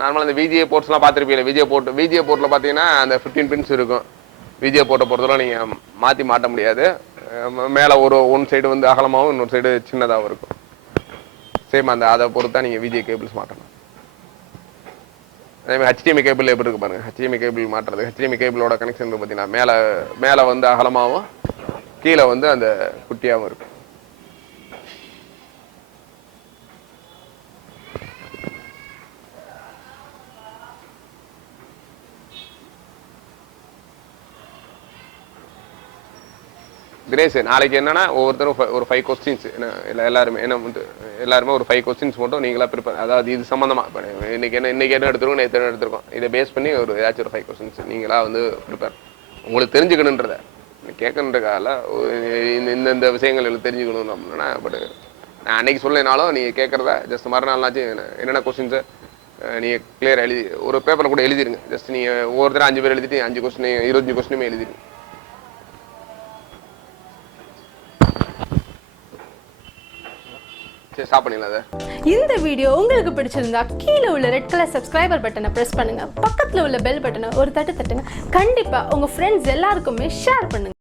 நார்மலாக அந்த விஜிஏ போர்ட்ஸ்லாம் பார்த்துருப்பீங்க. விஜிஏ போர்ட்டில் பார்த்தீங்கன்னா அந்த 15 பின்ஸ் இருக்கும். விஜிஏ போர்ட்டை பொறுத்தவரை நீங்கள் மாட்ட முடியாது. மேலே ஒன் சைடு வந்து அகலமாகவும் இன்னொரு சைடு சின்னதாகவும் இருக்கும். சேம் அதை பொறுத்து தான் நீங்கள் விஜிஏ கேபிள்ஸ் மாட்டணும். அதே மாதிரி HDMI கேபிள் எப்படி இருக்கு பாருங்க. HDMI கேபிள் மாட்டுறது, HDMI கேபிளோட கனெக்ஷன் பார்த்தீங்கன்னா மேலே வந்து அகலமாகவும் கீழே வந்து அந்த குட்டியாகவும் இருக்கும். கிரேஸ் நாளைக்கு என்னன்னா ஒவ்வொருத்தரும் ஒரு 5 கொஸ்டின்ஸ் எல்லாருமே ஒரு 5 கொஸ்டின்ஸ் மட்டும் நீங்களா ப்ரிப்பேர், அதாவது இது சம்பந்தமா இன்னைக்கு என்ன எடுத்துருக்கோம், நேற்று என்ன எடுத்துருக்கோம், இதை பேஸ் பண்ணி ஏதாச்சும் ஒரு 5 கொஸ்டின்ஸ் நீங்களா வந்து ப்ரிப்பேர், உங்களுக்கு தெரிஞ்சுக்கணுன்றத கேட்கணுன்றக்கால இந்த விஷயங்கள் எங்களுக்கு தெரிஞ்சுக்கணும் அப்படின்னா. பட் நான் அன்னைக்கு சொல்லனாலும் நீங்கள் கேட்குறதா ஜஸ்ட் மறுநாள்னாச்சும் என்னென்ன கொஸ்டின்ஸை நீங்கள் கிளியராக எழுதி ஒரு பேப்பரில் கூட எழுதிருங்க. ஜஸ்ட் நீங்கள் ஒவ்வொருத்தரும் 5 பேர் எழுதிட்டு 5 கொஸ்டின் 25 கொஸ்டினுமே எழுதிருங்க. இந்த வீடியோ உங்களுக்கு பிடிச்சிருந்தா கீழே உள்ள ரெட் கலர் சப்ஸ்கிரைபர் பட்டனை பிரஸ் பண்ணுங்க. பக்கத்துல உள்ள பெல் பட்டனை ஒரு தட்டு தட்டுங்க. கண்டிப்பா உங்க ஃப்ரெண்ட்ஸ் எல்லாருக்குமே ஷேர் பண்ணுங்க.